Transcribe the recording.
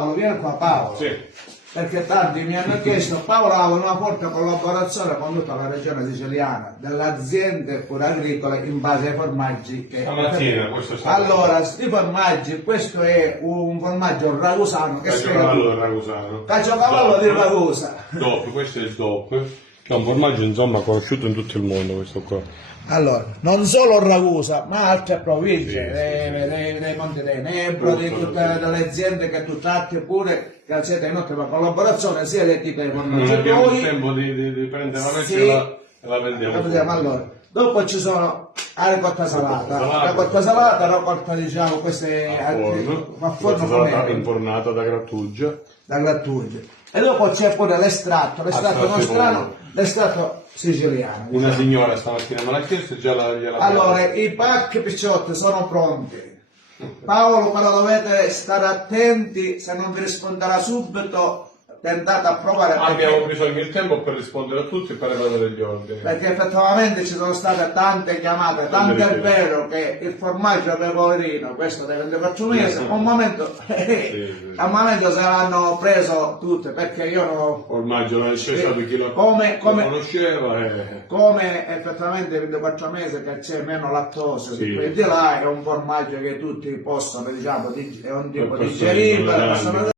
Paolo, vieni qua Paolo. Sì. Perché tanti mi hanno chiesto, Paolo ha una forte collaborazione con tutta la regione siciliana, delle aziende pure agricole in base ai formaggi che... Stamattina questo è stato... Allora, sti formaggi, questo è un formaggio ragusano che Caciocavallo del Ragusano. Caciocavallo di Ragusa. DOP, questo è il DOP, che è un formaggio insomma conosciuto in tutto il mondo questo qua. Allora, non solo Ragusa, ma altre province, Sì, dei Monti dei Nebro, di tutte le aziende che tu tratti, pure grazie a un'ottima collaborazione, sia dei tipi di Non formaggi. abbiamo Poi, il tempo di prendere la sì, mezza e la vendiamo. vediamo, allora. Dopo ci sono la ricotta salata, Salata. la ricotta salata, la ricotta diciamo queste A forno, a forno salata come infornata da grattugia. da grattugia. E dopo c'è pure l'estratto Estratto nostrano, l'estratto siciliano. Una diciamo. signora stamattina me l'ha chiesto e già gliela Allora, i pacchi picciotti sono pronti. Paolo, però dovete stare attenti, se non vi risponderà subito, tentate a provare abbiamo bisogno di tempo per rispondere a tutti e per avere degli ordini. perché effettivamente ci sono state tante chiamate, tanto è vero che il formaggio pecorino, questo dei 24 mesi, un momento, al momento se l'hanno preso tutte, perché io non... Formaggio la discesa di chi lo come conosceva come effettivamente i 24 mesi che c'è meno lattosio, Sì. quindi là è un formaggio che tutti possono, diciamo, è un tipo Per persone digeribile, intolleranti. possono